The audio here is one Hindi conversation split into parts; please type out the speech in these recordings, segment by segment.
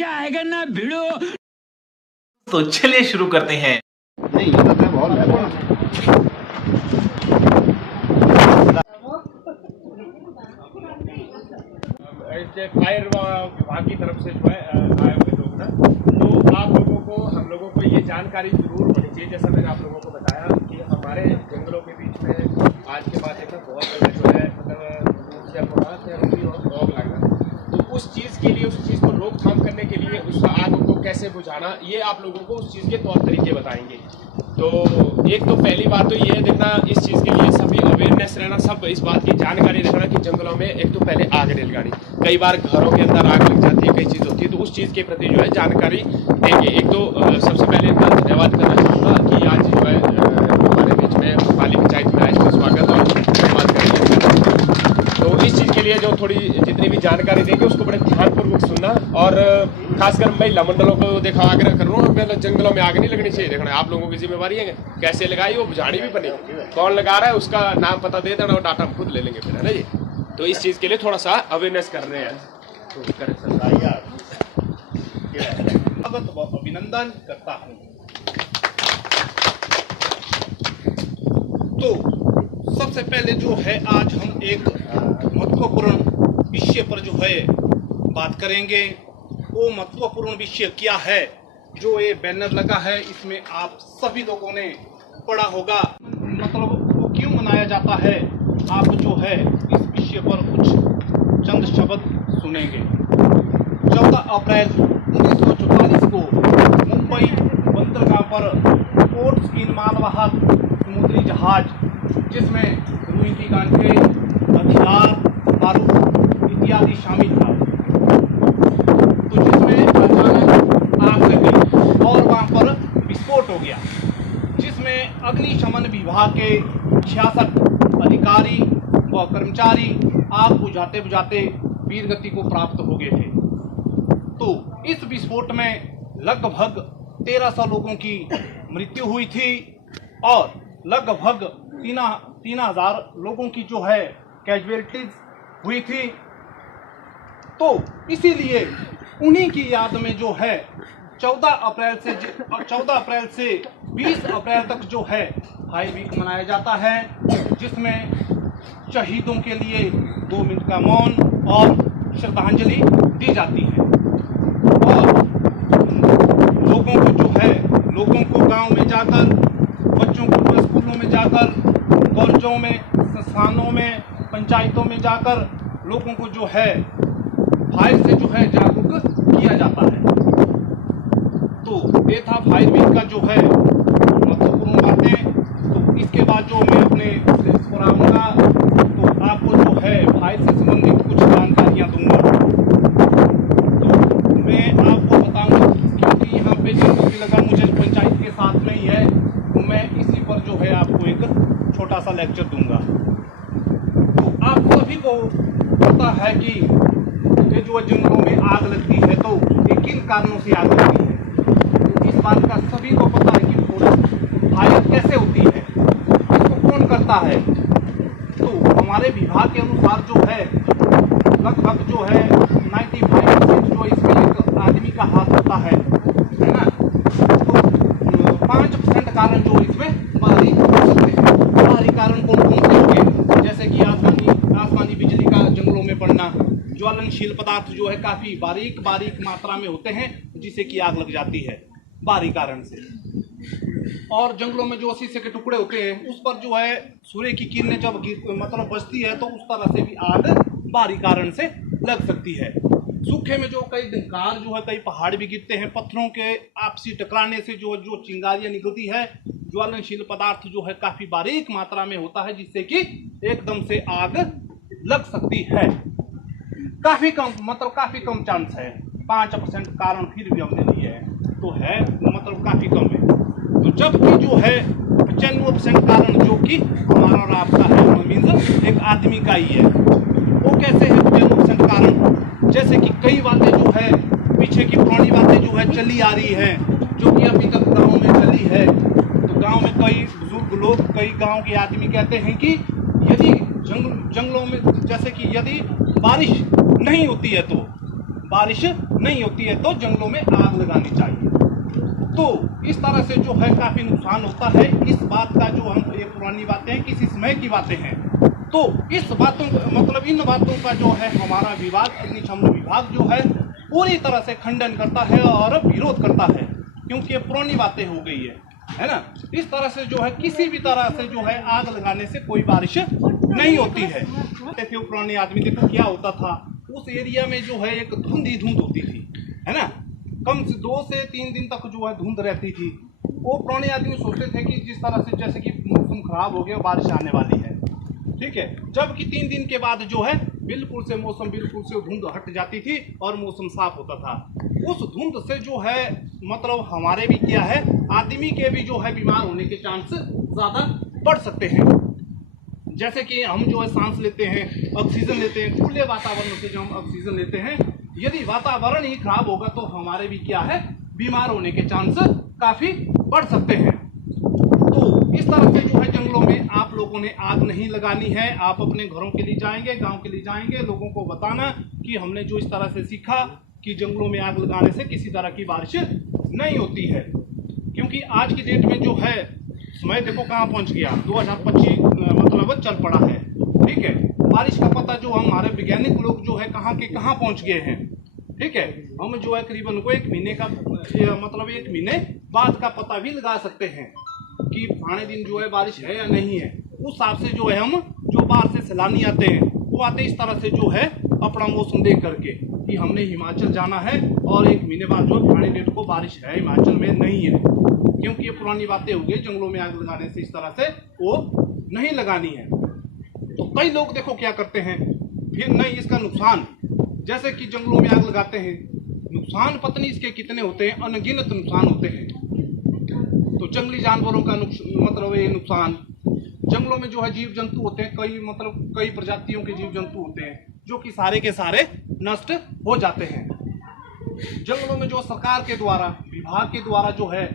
मजा आएगा ना भिड़ो। तो चलिए शुरू करते हैं। नहीं ये तो बहुत है। फायर विभाग की तरफ से जो है आए हुए लोग ना, तो आप लोगों को हम लोगों को ये जानकारी जरूर होनी चाहिए। जैसा मैंने आप लोगों को बताया कि हमारे जंगलों के बीच में आज के बाद एक बहुत जगह जो है मतलब आग लगना, तो उस चीज़ के लिए, उस चीज़ को रोकथाम करने के लिए उस आग को कैसे बुझाना, ये आप लोगों को उस चीज़ के तौर तरीके बताएंगे। तो एक तो पहली बात तो ये है देखना, इस चीज़ के लिए सभी अवेयरनेस रहना, सब इस बात की जानकारी रखना कि जंगलों में एक तो पहले आग नहीं लगानी। कई बार घरों के अंदर आग लग जाती है, कई चीज़ होती है, तो उस चीज़ के प्रति जो है जानकारी देंगे। एक तो सबसे पहले इनका धन्यवाद करना चाहूँगा कि आज जो है हमारे बीच में पाली पंचायत में आए, इसका स्वागत और धन्यवाद करेंगे। तो इस चीज़ के लिए जो थोड़ी जितनी भी जानकारी देंगे उसको बड़े ध्यानपूर्वक सुनना, और खासकर महिला मंडलों को देखा आग्रह कर रहा हूँ, जंगलों में आग नहीं लगनी चाहिए। देखना आप लोगों की जिम्मेवारी है, कैसे लगाई वो बुझानी भी बनेगी, कौन लगा रहा है उसका नाम पता दे देना और डाटा हम खुद ले लेंगे फिर, है ना जी। तो इस चीज़ के लिए थोड़ा सा अवेयरनेस कर रहे हैं, तो करें स्वागत व अभिनंदन करता हूँ। तो सबसे पहले जो है आज हम एक महत्वपूर्ण विषय पर जो है बात करेंगे। वो महत्वपूर्ण विषय क्या है? जो ये बैनर लगा है इसमें आप सभी लोगों ने पढ़ा होगा, मतलब वो क्यों मनाया जाता है। आप जो है इस विषय पर कुछ चंद शब्द सुनेंगे। 14 अप्रैल 1944 को मुंबई बंदरगाह पर पोर्ट स्कीन मालवाहक समुद्री जहाज, जिसमें रुई की गांठें, हथियार, बारूद इत्यादि शामिल था, तो जिसमें अचानक आग लग गई और वहां पर विस्फोट हो गया, जिसमें अग्निशमन विभाग के 66 अधिकारी व कर्मचारी आग बुझाते बुझाते वीरगति को प्राप्त हो गए थे। तो इस विस्फोट में लगभग 1300 लोगों की मृत्यु हुई थी और लगभग 3000 लोगों की जो है कैजुअलिटीज हुई थी। तो इसीलिए उन्हीं की याद में जो है 14 अप्रैल से 20 अप्रैल तक जो है फायर वीक मनाया जाता है, जिसमें शहीदों के लिए 2 मिनट का मौन और श्रद्धांजलि दी जाती है। और लोगों को गांव में जाकर, बच्चों को स्कूलों में जाकर, कॉलेजों में, संस्थानों में, पंचायतों में जाकर लोगों को जो है फायर से जो है जागरूक किया जाता है। तो ये था फायर वीक का जो है महत्वपूर्ण बातें। तो इसके बाद जो मैं अपने पर आऊँगा तो आपको जो है फायर से संबंधित कुछ जानकारियाँ दूंगा। तो मैं आपको बताऊंगा क्योंकि यहाँ पे जो लगा मुझे पंचायत के साथ में ही है, तो मैं इसी पर जो है आपको एक छोटा सा लेक्चर दूंगा। तो आप सभी को पता है कि ये जो जंगलों में आग लगती है तो ये किन कारणों से आग लगती है। तो इस बात का सभी को पता है कि फायर कैसे होती है, इसको कौन करता है। तो हमारे विभाग के अनुसार जो है लगभग जो है 95% जो इसमें एक आदमी का हाथ होता है ना। तो 5% कारण जो इसमें बाहरी हो सकते हैं। बाहरी कारण कौन कौन से होंगे, जैसे कि आसमानी बिजली का जंगलों में पड़ना, ज्वलनशील पदार्थ जो है काफी बारीक मात्रा में होते हैं जिससे कि आग लग जाती है बाहरी कारण से। और जंगलों में जो शीशे के टुकड़े होते हैं उस पर जो है सूर्य की किरणें जब मतलब बचती है तो उस तरह से भी आग बाहरी कारण से लग सकती है। सूखे में जो कई कार जो है कई पहाड़ भी गिरते हैं, पत्थरों के आपसी टकराने से जो चिंगारियां निकलती है, ज्वलनशील पदार्थ जो है काफी बारीक मात्रा में होता है जिससे कि एकदम से आग लग सकती है। काफी कम चांस है। 5% कारण फिर भी हमने लिए है तो है मतलब काफी कम है। तो जबकि जो है 95% कारण जो कि हमारा और आपका है, मीन्स एक आदमी का ही है। वो कैसे है 95% कारण? जैसे कि कई बातें जो है पीछे की पुरानी बातें जो है चली आ रही है, जो कि अभी तक गाँव में चली है। तो गाँव में कई बुजुर्ग लोग, कई गाँव के आदमी कहते हैं कि यदि जंगलों में जैसे कि यदि बारिश नहीं होती है तो बारिश नहीं होती है तो जंगलों में आग लगानी चाहिए। तो इस तरह से जो है काफी नुकसान होता है। इस बात का जो हम, ये पुरानी बातें हैं, किसी समय की बातें हैं। तो इस बातों मतलब इन बातों का जो है हमारा विभाग, अग्निशमन विभाग जो है पूरी तरह से खंडन करता है और विरोध करता है, क्योंकि ये पुरानी बातें हो गई है ना। इस तरह से जो है किसी भी तरह से जो है आग लगाने से कोई बारिश नहीं होती है। देखिए पुराने आदमी, देखो क्या होता था उस एरिया में जो है एक धुंध ही धुंध होती थी, है ना। कम से 2 से 3 दिन तक जो है धुंध रहती थी। वो पुराने आदमी सोचते थे कि जिस तरह से जैसे कि मौसम खराब हो गया, बारिश आने वाली है, ठीक है। जबकि 3 दिन के बाद जो है बिल्कुल से मौसम, बिल्कुल से धुंध हट जाती थी और मौसम साफ होता था। उस धुंध से जो है मतलब हमारे भी क्या है, आदमी के भी जो है बीमार होने के चांस ज़्यादा बढ़ सकते हैं। जैसे कि हम जो है सांस लेते हैं, ऑक्सीजन लेते हैं, खुले वातावरण से जो हम ऑक्सीजन लेते हैं, यदि वातावरण ही खराब होगा तो हमारे भी क्या है, बीमार होने के चांस काफी बढ़ सकते हैं। तो इस तरह से जो है जंगलों में आप लोगों ने आग नहीं लगानी है। आप अपने घरों के लिए जाएंगे, गांव के लिए जाएंगे, लोगों को बताना कि हमने जो इस तरह से सीखा कि जंगलों में आग लगाने से किसी तरह की बारिश नहीं होती है। क्योंकि आज की डेट में जो है समय देखो कहाँ पहुंच गया, 2025 मतलब चल पड़ा है, ठीक है। बारिश का पता जो हमारे वैज्ञानिक लोग जो है कहाँ के कहाँ पहुंच गए हैं, ठीक है। हम जो है करीबन को 1 महीने का मतलब 1 महीने बाद का पता भी लगा सकते हैं कि आने दिन जो है बारिश है या नहीं है। उस हिसाब से जो है हम जो बाहर से सैलानी आते हैं वो आते इस तरह से जो है अपना मौसम देख करके कि हमने हिमाचल जाना है और 1 महीने बाद जो पुरानी डेट को बारिश है हिमाचल में नहीं है, क्योंकि ये पुरानी बातें हो गई। जंगलों में आग लगाने से इस तरह से वो नहीं लगानी है। तो कई लोग देखो क्या करते हैं, फिर नहीं इसका नुकसान, जैसे कि जंगलों में आग लगाते हैं, नुकसान पत्नी इसके कितने होते हैं, अनगिनत नुकसान होते हैं। तो जंगली जानवरों का मतलब ये नुकसान, जंगलों में जो है जीव जंतु होते हैं, कई प्रजातियों के जीव जंतु होते हैं जो कि सारे के सारे नष्ट हो जाते हैं। जंगलों में जो सरकार के द्वारा, विभाग के द्वारा जो है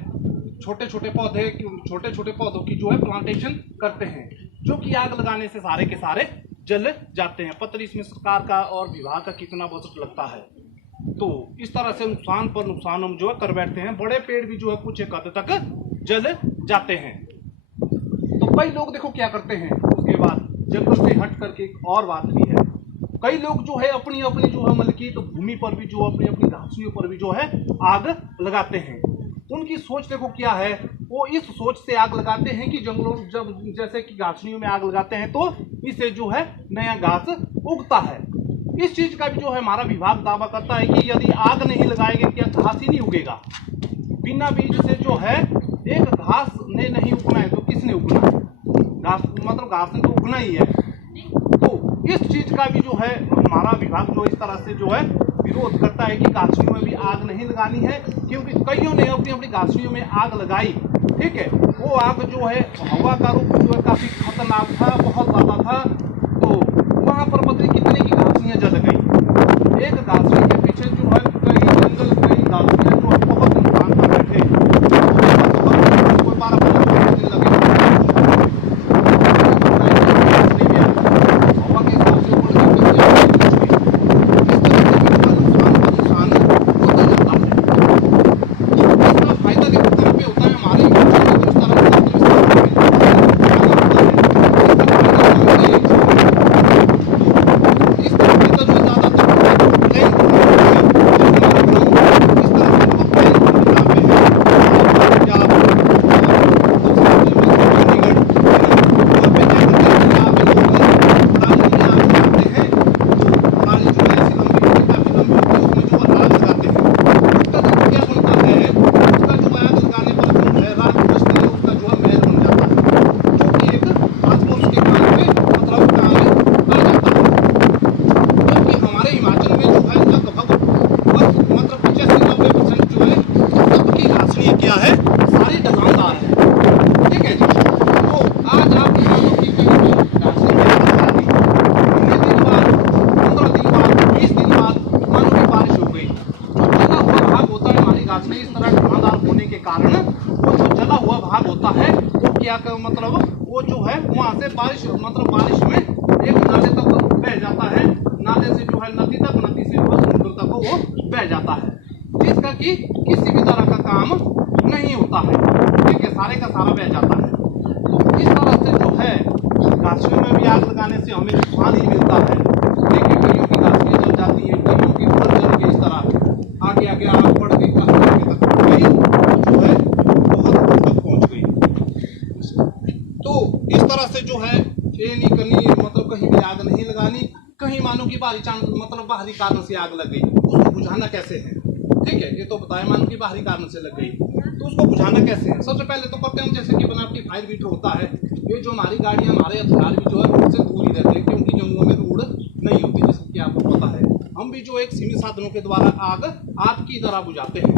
छोटे छोटे पौधों की जो है प्लांटेशन करते हैं, जो कि आग लगाने से सारे के सारे जल जाते हैं। पता नहीं इसमें सरकार का और विभाग का कितना बजट लगता है। तो इस तरह से नुकसान पर नुकसान हम जो है कर बैठते हैं। बड़े पेड़ भी जो है कुछ एक हद तक जल जाते हैं। तो कई लोग देखो क्या करते हैं, उसके बाद जंगल से हट करके एक और बात भी है, कई लोग जो है अपनी जो है मलकियत भूमि पर भी जो अपनी घासियों पर भी जो है आग लगाते हैं। उनकी सोच देखो क्या है, वो इस सोच से आग लगाते हैं कि जंगलों जब जैसे कि घासियों में आग लगाते हैं तो इससे जो है नया घास उगता है। इस चीज का भी जो है हमारा विभाग दावा करता है कि यदि आग नहीं लगाएंगे क्या घास ही नहीं उगेगा। बिना बीज से जो है एक घास ने नहीं उगना है तो किसने उगना है, घास मतलब घास ने तो उगना ही है। तो इस चीज का भी जो है हमारा विभाग जो इस तरह से जो है विरोध करता है कि घासियों में भी आग नहीं लगानी है, क्योंकि कईयों ने अपनी घासियों में आग लगाई, ठीक है। वो आग जो है हवा का रूप जो है काफी खतरनाक था, बहुत ज्यादा था। तो वहां पर पता कितने की घासियां जल गई। एक घासियों के पीछे जो है कई जंगल, कई घासियां जो है बहुत नुकसान कर बैठे, कोई 12-15 दिन लगे हवा के हिसाब से उड़ मतलब वो जो है वहां से बारिश में एक नाले तक बह जाता है, नाले से जो है नदी तक, नदी से समुद्र तक वो रह जाता है, जिसका कि किसी भी तरह का काम नहीं होता है। ठीक है, सारे का सारा बह जाता है। तो इस तरह से जो है घासियों में भी आग लगाने से हमें नुकसान ही मिलता है। ठीक है, कईयों की घासियाँ जल जाती हैं, कईयों की घर जल के इस तरह आगे आगे आग बढ़ गई, काफी आगे तक पहुंच गई, जो है बहुत दूर तक पहुंच गई। तो इस तरह से जो है ये नहीं करनी, मतलब कहीं भी आग नहीं लगानी। कहीं मानो कि बाहरी कारण से आग लग गई, उसको बुझाना कैसे है? ठीक है, ये तो बताया मानो कि बाहरी कारण से लग गई, तो उसको बुझाना कैसे है? सबसे पहले तो करते हैं जैसे कि बनावटी फायर बीटर होता है। ये जो हमारी गाड़ियां, हमारे हथियार भी जो है रोड से दूर ही रहते हैं, क्योंकि जंगलों में रोड नहीं होती, जैसे कि आपको पता है। हम भी जो एक सीमित साधनों के द्वारा आग की तरह बुझाते हैं।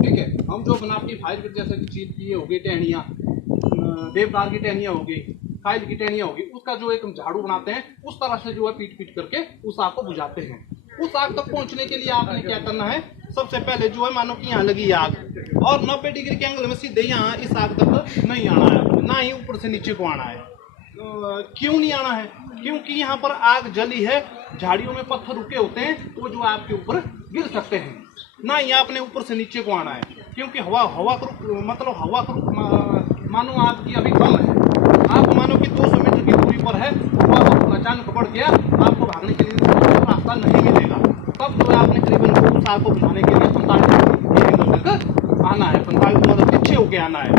ठीक है, हम जो बनावटी फायर बीटर जैसे कि चीज की हो गई टहनियाँ, देवदार की टहनियाँ हो गई, कायल की टहनियाँ होगी, उसका जो एक झाड़ू बनाते हैं, उस तरह से जो है पीट पीट करके उस आग को बुझाते हैं। उस आग तक पहुंचने के लिए आपने क्या करना है? सबसे पहले जो है मानो कि यहाँ लगी आग और 90 डिग्री के एंगल में सीधे यहाँ इस आग तक नहीं आना है, ना ही ऊपर से नीचे को आना है। क्यों नहीं आना है? क्योंकि यहाँ पर आग जली है, झाड़ियों में पत्थर रुके होते हैं, वो जो आपके ऊपर गिर सकते हैं। ना ही आपने ऊपर से नीचे को आना है, क्योंकि हवा मानो आपकी अभी कम है, आप मानो कि 200 मीटर की दूरी पर है, हवा अचानक बढ़ गया, आपको भागने के लिए रास्ता नहीं मिलेगा। तब जो है आपने करीबन उस आग को बुझाने के लिए 45 डिग्री एंगल तक आना है, 45 मतलब पीछे होके आना है।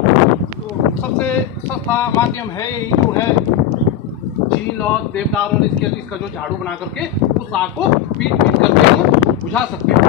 तो सबसे सस्ता माध्यम है यही जो है चील और देवदार और इसका जो झाड़ू बना करके उस आग को पीट पीट करके हम बुझा सकते हैं।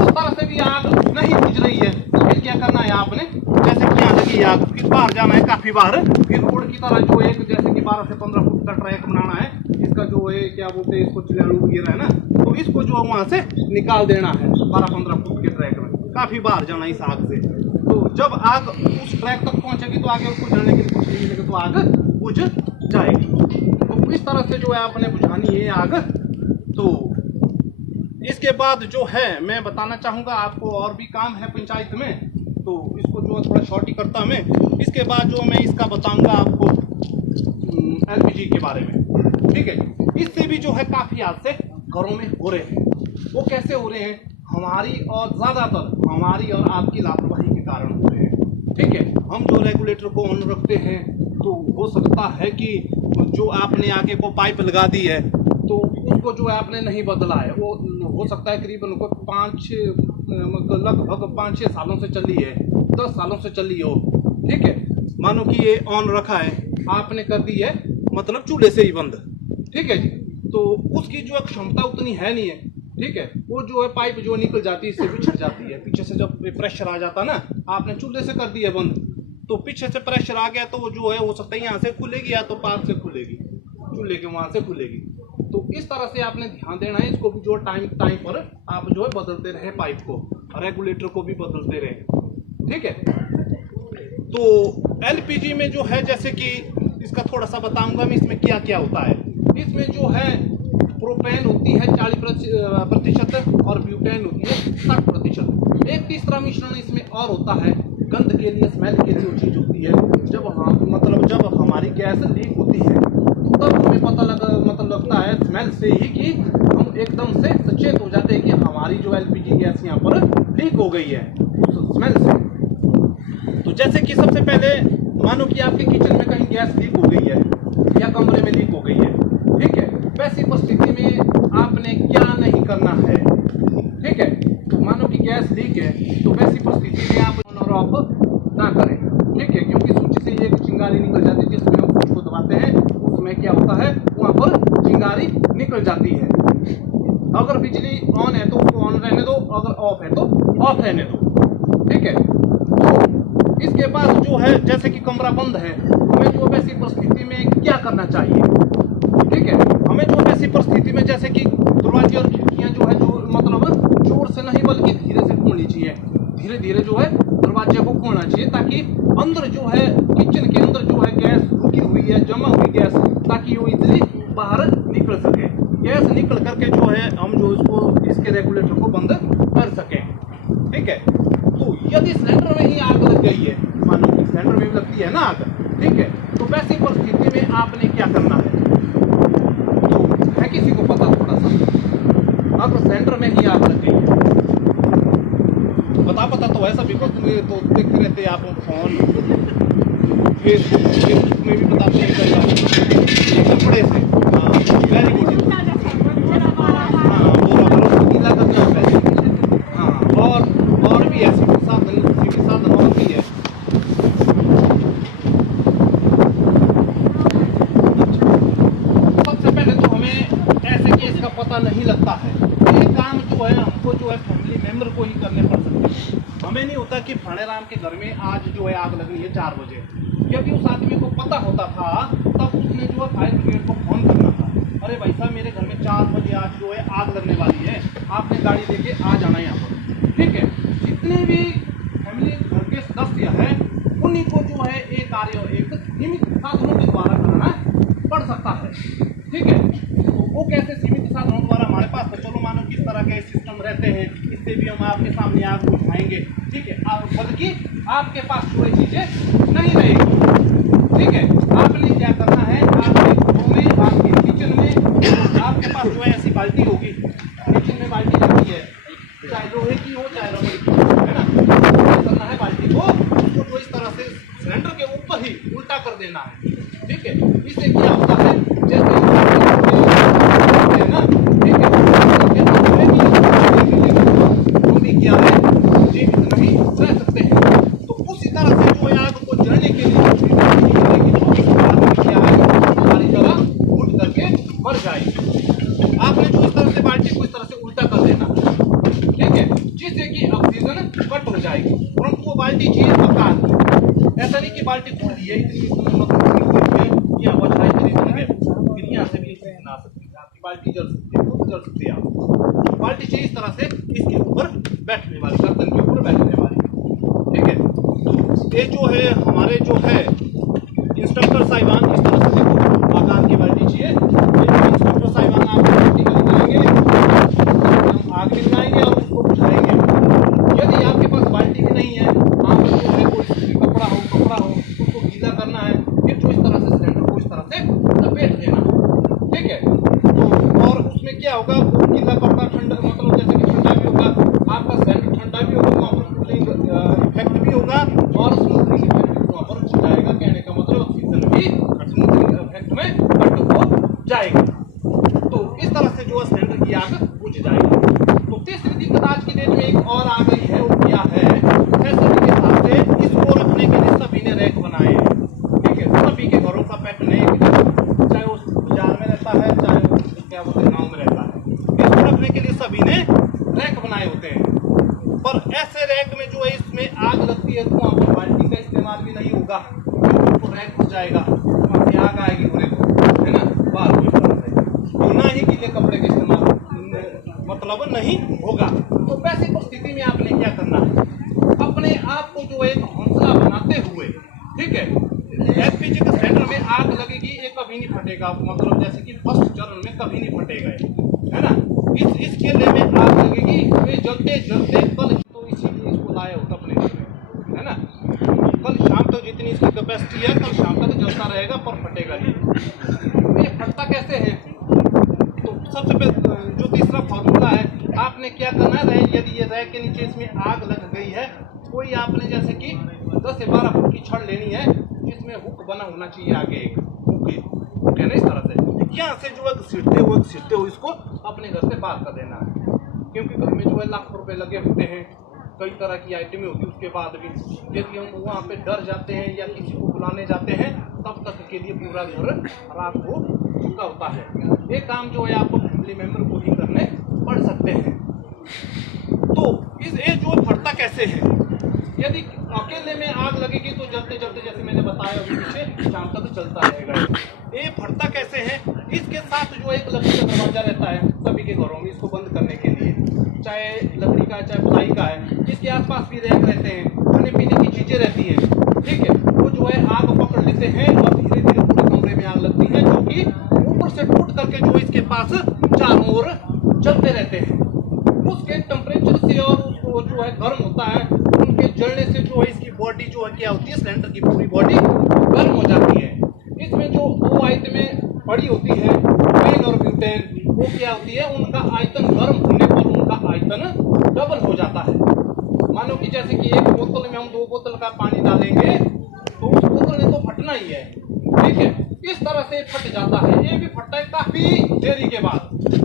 उस तरह से भी आग नहीं बुझ रही है, फिर क्या करना है आपने? जैसे कि यहाँ लगी आग, फिर बाहर जाना है काफी बाहर, फिर रोड की तरह जो एक जैसे कि 12 से 15 फुट का ट्रैक बनाना है, इसका जो है क्या बोलते हैं इसको, चिलाड़ू वगैरह है ना, तो इसको जो है वहां से निकाल देना है 12-15 फुट के ट्रैक में, काफी बाहर जाना इस आग से। तो जब आग उस ट्रैक तक पहुंचेगी तो आगे उसको जाने के लिए कुछ नहीं मिलेगा, तो आग बुझ जाएगी। तो इस तरह से जो है आपने बुझानी है आग। तो इसके बाद जो है मैं बताना चाहूंगा आपको, और भी काम है पंचायत में, तो इसको जो थोड़ा शॉर्ट ही करता मैं। इसके बाद जो मैं इसका बताऊंगा आपको एलपीजी के बारे में। ठीक है, इससे भी जो है काफी हादसे घरों में हो रहे हैं। वो कैसे हो रहे हैं? हमारी और ज्यादातर हमारी और आपकी लापरवाही के कारण हो रहे हैं। ठीक है, हम जो रेगुलेटर को ऑन रखते हैं, तो हो सकता है कि जो आपने आगे को पाइप लगा दी है, तो उसको जो है आपने नहीं बदला है। वो हो सकता है करीबन लगभग 5-6 सालों से चली है, 10 सालों से चली हो। ठीक है, मानो कि ये ऑन रखा है, आपने कर दी है मतलब चूल्हे से ही बंद। ठीक है जी, तो उसकी जो क्षमता उतनी है नहीं है। ठीक है, वो जो है पाइप जो निकल जाती है, इससे बिछड़ जाती है। पीछे से जब प्रेशर आ जाता ना, आपने चूल्हे से कर दी है बंद, तो पीछे से प्रेशर आ गया, तो वो जो है हो सकता है यहाँ से खुलेगी या तो पार से खुलेगी, चूल्हे के वहां से खुलेगी। तो इस तरह से आपने ध्यान देना है, इसको भी जो टाइम पर आप जो है बदलते रहे, पाइप को, रेगुलेटर को भी बदलते रहे। ठीक है, तो एलपीजी में जो है जैसे कि इसका थोड़ा सा बताऊंगा मैं, इसमें क्या क्या होता है। इसमें जो है प्रोपेन होती है 40% और ब्यूटेन होती है 60%। एक तीसरा मिश्रण इसमें और होता है, गंध के लिए, स्मेल के लिए वो चीज होती है। जब हमारी गैस लीक होती है, तब हमें पता लगता है स्मेल से ही कि हम एकदम से सचेत हो जाते हैं कि हमारी जो एलपीजी गैस यहाँ पर लीक हो गई है उस स्मेल से। तो जैसे कि सबसे पहले मानो कि आपके किचन में कहीं गैस लीक हो गई है या कमरे में लीक हो गई है। ठीक है, वैसी परिस्थिति में आपने क्या नहीं करना है। ठीक है, तो मानो कि गैस लीक है, तो वैसी परिस्थिति में आप ऑन और ऑफ ना करें। ठीक है, क्योंकि स्विच से एक चिंगारी निकल जाती है, जिसमें हम स्विच को दबाते हैं, उसमें क्या होता है, वहां पर चिंगारी निकल जाती है। अगर बिजली ऑन है तो उसको ऑन रहने दो, अगर ऑफ है तो ऑफ रहने दो। ठीक है, तो इसके बाद जो है जैसे कि कमरा बंद है, हमें जो वैसी परिस्थिति में क्या करना चाहिए। ठीक है, हमें जो वैसी परिस्थिति में जैसे कि दरवाजे और खिड़कियां जो है जो मतलब जोर से नहीं बल्कि धीरे से खोलनी चाहिए। धीरे धीरे जो है दरवाजे को खोलना चाहिए, ताकि अंदर जो है किचन के अंदर जो है गैस रुकी हुई है, जमा हुई गैस, ताकि वो इजीली बाहर निकल सके। गैस निकल करके जो है हम जो इसके रेगुलेटर को बंद कर सकें। ठीक है, तो यदि सिलेंडर में ही आग लग गई है, मानो कि सिलेंडर में भी लगती है ना आग, ठीक है, तो वैसी परिस्थिति में आपने क्या करना है, तो है किसी को पता थोड़ा सा? अब सिलेंडर में ही आग लग गई है, पता तो है सभी को, तुम्हें तो देखते रहते आप फोन फेसबुक में भी बताते हैं कई बार कपड़े से। हाँ वेरी गुड। हाँ बोला करो गीला करना पहले। हाँ और भी ऐसे साधन और भी है। सबसे पहले तो हमें ऐसे केस का पता नहीं लगता है। ये काम जो है हमको जो है फैमिली मेंबर को ही करने पड़ सकते हैं। हमें नहीं होता कि भाणे राम के घर में आज जो है आग लगनी है 4 बजे। यदि उस आदमी को पता होता था तब उसने जो है फायर ब्रिगेड को फोन करना था, अरे भाई साहब मेरे घर में 4 बजे आज जो है आग लगने वाली है, आपने गाड़ी लेके आ जाना यहाँ पर। ठीक है, जितने भी फैमिली घर के सदस्य है उन्हीं को जो है एक कार्य एक सीमित साधनों के द्वारा करना पड़ सकता है। ठीक है, तो वो कैसे सीमित साधनों द्वारा हमारे पास तो चलो मानो किस तरह के सिस्टम रहते हैं, इससे भी हम आपके सामने आग बुझाएंगे। ठीक है, बल्कि आपके पास कोई चीजें नहीं रहेगी। ठीक है, आपने क्या करना है, आपके घरों में आपके किचन में आपके पास जो है ऐसी बाल्टी होगी, किचन में बाल्टी रहती है, चाहे लोहे की हो चाहे रबड़ की हो, है ना। क्या करना है, बाल्टी को उसको इस तरह से सिलेंडर के ऊपर ही उल्टा कर देना है। ठीक है, इससे क्या होता है, जैसे है ना, ठीक है, हम भी क्या है जीवित नहीं रह सकते हैं। तो उसी तरह से जो है आग को जलने के लिए क्या है, हमारी जगह उठ करके मर जाएगी। आपने जो इस तरह से बाल्टी को इस तरह से उल्टा कर देना, ठीक है, जिससे कि ऑक्सीजन कट हो जाएगी। परंतु वो बाल्टी चाहिए आकार की, ऐसा नहीं कि बाल्टी खुल दी है इतनी या बहुत गिरिया से भी ना सकती है, आपकी बाल्टी जल सकती है, खुद जल सकती है। आप बाल्टी चाहिए इस तरह से इसके ऊपर बैठने वाली, बर्तन के ऊपर बैठने वाली। ठीक है, तो ये जो है हमारे जो है इंस्ट्रक्टर साहिबान इस तरह से आकार की बाल्टी चाहिए। इंस्ट्रक्टर साहिबान आपको बाल्टी करेंगे, हम आग भी लगाएंगे और उसको बुझाएंगे। यदि आपके पास बाल्टी भी नहीं है, आप जो है कोई कपड़ा हो उसको गीला करना है, फिर जो इस तरह से सिलेंडर को इस तरह से लपेट देना। ठीक है, तो और उसमें क्या होगा, वो गीला कपड़ा ठंडा, मतलब जैसे कि ठंडा भी होगा, आपका सिलेंडर ठंडा भी होगा, वहाँ पर कूलिंग इफेक्ट भी होगा और स्मूथनिंग इफेक्ट भी वहाँ पर हो जाएगा। कहने का मतलब ऑक्सीजन भी स्मूथनिंग इफेक्ट में कट हो जाएगी। तो इस तरह से जो है सिलेंडर की आग बुझ जाएगी। तो तीसरी दिक्कत आज की डेट में एक और आ गई है, वो क्या है, फैसिलिटी के हिसाब से इसको रखने के लिए सभी ने रैक बनाए हैं। ठीक है, सभी के घरों का पेट नहीं, चाहे वो बाजार में रहता है चाहे वो क्या बोलते हैं गाँव में रहता है, इसको रखने के लिए सभी ने रैक बनाए होते हैं। पर ऐसे रैक में जो है इसमें आग लगती है तो वहाँ पर बाल्टी का इस्तेमाल भी नहीं होगा, तो रैक हो जाएगा, वहाँ से आग आएगी पूरे को, है ना, बाहर को इस तरह से, तो ना ही गीले कपड़े का इस्तेमाल मतलब नहीं होगा। तो वैसी परिस्थिति में आपने क्या करना है, अपने आप को जो एक हौसला बनाते हुए, ठीक है, एलपीजी के सिलेंडर में आग लगेगी, ये कभी नहीं फटेगा, मतलब जैसे कि फर्स्ट चरण में कभी नहीं फटेगा, है ना। इस केले में आग लगेगी, ये जलते जलते कल, तो इसीलिए इसको लाया होता अपने घर में, है ना। कल शाम तक जितनी इसकी कैपेसिटी है, कल शाम तक जलता रहेगा पर फटेगा नहीं। ये फटता कैसे है, तो सबसे पहले जो तीसरा फॉर्मूला है, आपने क्या करना है, यदि ये रैक के नीचे इसमें आग लग गई है, कोई आपने जैसे कि 10 से 12 फुट की छड़ लेनी है, जिसमें हुक बना होना चाहिए आगे, एक हुक है ना, इस तरह से यहाँ से जो है घसीटते हुए इसको अपने घर से बाहर कर देना है। क्योंकि घर में जो है लाखों रुपए लगे होते हैं, कई तरह की आइटमें होती है, उसके बाद भी यदि हम वहाँ पे डर जाते हैं या किसी को बुलाने जाते हैं, तब तक के लिए पूरा घर रात को चुका होता है। ये काम जो है आपको फैमिली मेंबर को ही करने पड़ सकते हैं। तो ये जो फटता कैसे है, यदि अकेले में आग लगेगी तो जलते जलते, जैसे मैंने बताया अभी पीछे, शाम तक चलता रहेगा। ये फटता कैसे है, इसके साथ जो एक लकड़ी का दरवाजा रहता है सभी के घरों में, इसको बंद करने के लिए, चाहे लकड़ी का चाहे प्लाई का है। इसके आसपास भी रैक रहते हैं, खाने पीने की चीजें रहती हैं। ठीक है, वो जो है आग पकड़ लेते हैं और धीरे धीरे पूरे कमरे में आग लगती है, जो कि ऊपर से टूट करके जो इसके पास चारों ओर जलते रहते हैं। उसके टेम्परेचर से और उसको जो है गर्म होता है, उनके जलने से जो है इसकी बॉडी जो है क्या होती है, सिलेंडर की पूरी बॉडी गर्म हो जाती है। इसमें जो 2 आइटमें पड़ी होती है, पेन और ब्यूटेन, वो क्या होती है, उनका आयतन गर्म होने पर उनका आयतन डबल हो जाता है। मानो कि जैसे कि एक बोतल में हम 2 बोतल का पानी डालेंगे तो उस बोतल ने तो फटना ही है, ठीक है। इस तरह से फट जाता है। ये भी फटता है काफी देरी के बाद।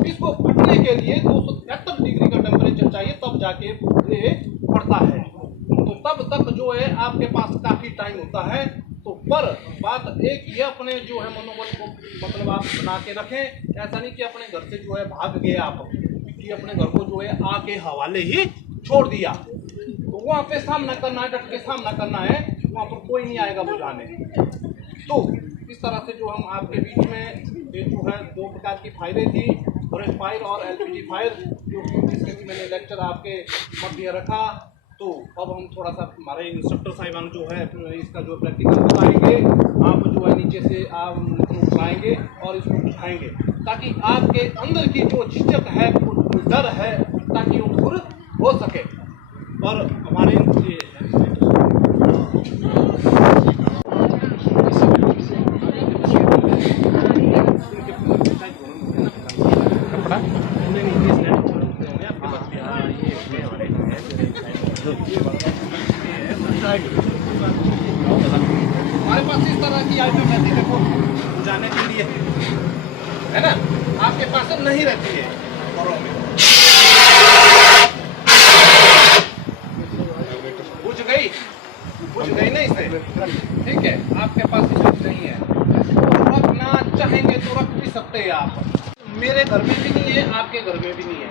इसको फटने के लिए 273 डिग्री का टेम्परेचर चाहिए, तब जाके ये फटता है। तो तब तक जो है आपके पास काफी टाइम होता है। तो पर बात एक ये अपने जो है मनोबल को मतलब आप बना के रखें। ऐसा नहीं कि अपने घर से जो है भाग गए आप, कि अपने घर को जो है आके हवाले ही छोड़ दिया। तो वहाँ पे सामना करना है, डट के सामना करना है, वहाँ पर कोई नहीं आएगा बुझाने। तो इस तरह से जो हम आपके बीच में ये जो है 2 प्रकार की फायदे थी, ब्रश फायर और एलपीजी फायर, जो जिसके भी मैंने लेक्चर आपके मध्य रखा। तो अब हम थोड़ा सा हमारे इंस्ट्रक्टर साहिबान जो है इसका जो प्रैक्टिकल बताएंगे। आप जो है नीचे से आप उठाएंगे और इसको उठाएंगे, ताकि आपके अंदर की जो झिझक है, डर है, ताकि वो दूर हो सके। और हमारे हमारे पास इस तरह की आइटम रहती है, देखो बुझाने के लिए, है ना। आपके पास नहीं रहती है घरों में। बुझ गई ना इसे, ठीक है। आपके पास इसे नहीं है, रखना चाहेंगे तो रख भी सकते हैं आप। मेरे घर में भी नहीं है, आपके घर में भी नहीं है,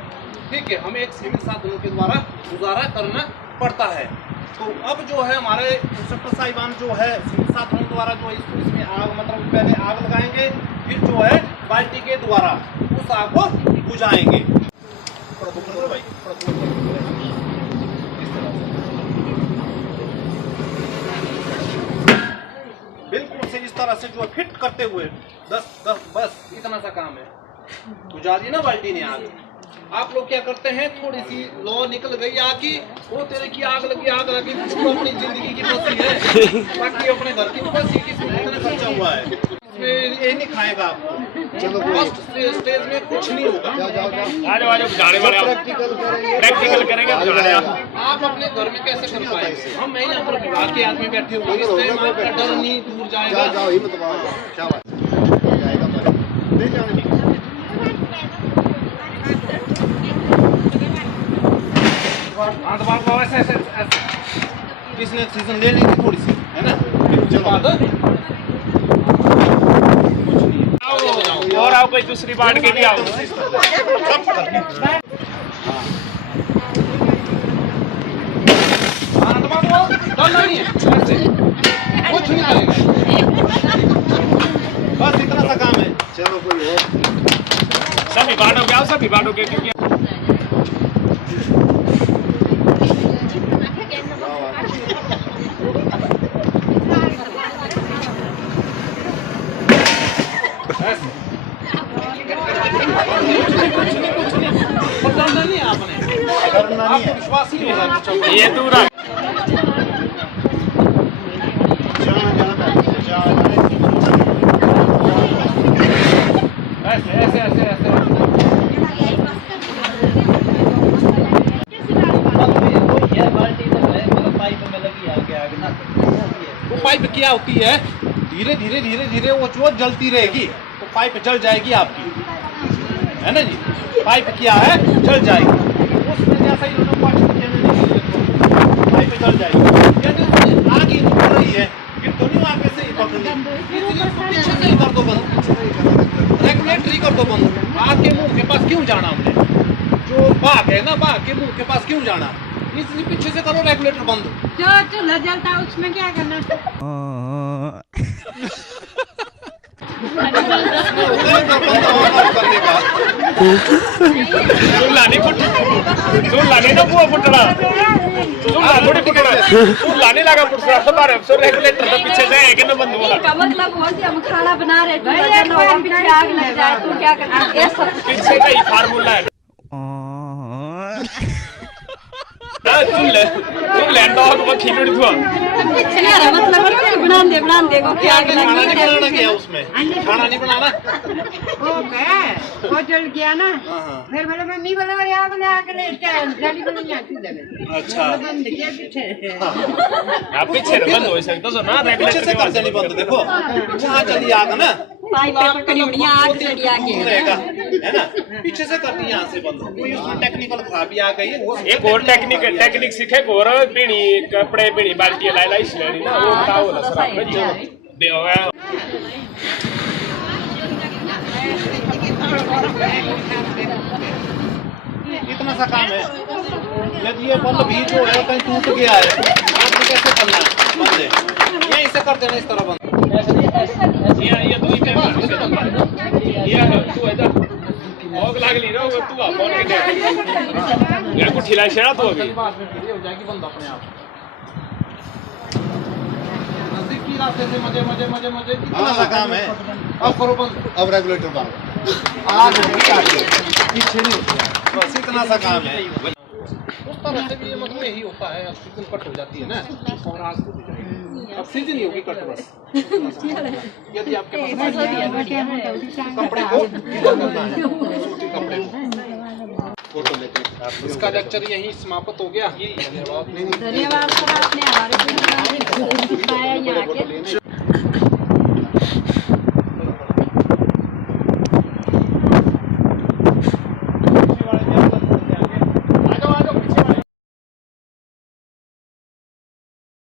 ठीक है। हमें एक सीमित साधनों के द्वारा गुजारा करना पड़ता है। तो अब जो है हमारे इंस्ट्रक्टर साहिबान जो है सीमित साधनों द्वारा जो इसमें आग मतलब पहले आग लगाएंगे, फिर जो है बाल्टी के द्वारा उस आग को बुझाएंगे। बिल्कुल से इस तरह से जो है फिट करते हुए 10 बस इतना सा काम है। बुझा दी ना बाल्टी ने आग। आप लोग क्या करते हैं, थोड़ी सी लो निकल गई आग की, वो तेरे की आग लगी तो अपनी जिंदगी की बसी है, बाकी अपने घर की बसी कितने खर्चा हुआ है, इसमें ये नहीं खाएगा आपको। चलो फर्स्ट स्टेज में कुछ नहीं होगा। प्रैक्टिकल करेंगे। आप अपने घर में कैसे कर पाएंगे? हम मैं यहाँ पर विभाग के आदमी बैठे हुए, इस टाइम आपका डर नहीं दूर जाएगा। ऐसे इसने सीजन ले ली थी थोड़ी सी, है ना। और आओ कोई दूसरी बात के लिए आओ। नहीं है, कुछ नहीं करेगा, बस इतना सा काम है। चलो कोई और सभी बाटों के आओ, सभी बाटों के, क्योंकि नहीं आपने विश्वास ही होगा। ये दूर ऐसे वो पाइप क्या होती है, धीरे धीरे वो चोट जलती रहेगी, तो पाइप जल जाएगी आपकी, है ना जी। पाइप क्या है, जल जाएगी। उसमें जैसा ही पाइप जल जाएगी। आग ही निकल रही है, फिर तो नहीं आगे से ही पकड़नी, इसलिए पीछे से ही कर दो बंद, रेगुलेटर ही कर दो बंद। आग के मुंह के पास क्यों जाना हमने, जो बाघ है ना, बाघ के मुंह के पास क्यों जाना, इसलिए पीछे से करो रेगुलेटर बंद। जो चूल्हा जलता है उसमें क्या करना? लाने ना बुआ फुटड़ा, थोड़ी फुटड़ा लाने लगा फुटड़ा हमारे सो रेगुलेटर तो पीछे से है कि ना बंद हुआ। का मतलब हो कि हम खाना बना रहे हैं, पीछे आग लग जाए तो क्या करना? ऐसा पीछे का ही फार्मूला है। तुम लैंड हो तो खिलड़ी हुआ यार मतलब बना दे को क्या खाना नहीं बनाना क्या उसमें खाना नहीं बनाना वो जल गया ना हाँ। फिर बोले मम्मी बोले मेरे आग ले आके ले जल्दी बोले जाती दे अच्छा बंद किया पीछे आप पीछे बंद हो सकता तो ना पीछे से कर देनी बंद देखो वहाँ चली आग ना पाइप पे पकड़ी हुई आग चढ़ी आके रहेगा है ना पीछे से कर दी यहाँ से बंद कोई उसमें टेक्निकल खराबी आ गई है वो एक और टेक्निक सीखे और पीनी कपड़े पीनी बाल्टी लाई लाई लेनी ना वो बताओ ना सर आप जो बेवा इतना सा काम है यदि ये बल्ब भी जो है कहीं टूट गया है आपको कैसे करना है बंद है यहीं से कर देना इस तरह बंद ये दूरी पे ये तू इधर आग लागली ना वो तू आप बोल के यार को ठिला छेड़ा तो अभी हो जाएगी बंद अपने आप नजदीक की रास्ते से मजे मजे मजे मजे कितना सा काम है अब करो बंद अब रेगुलेटर बंद आग पीछे नहीं होती बस इतना सा काम है उस तरह से भी ये मतलब यही होता है ऑक्सीजन कट हो जाती है ना और आग टूट जाएगी ऑक्सीजन नहीं होगी कट बस यदि आपके पास कपड़े को करना है सूती कपड़े को फोटो लेते हैं इसका लेक्चर यही समाप्त हो गया धन्यवाद सर आपने हमारे को बताया यहाँ के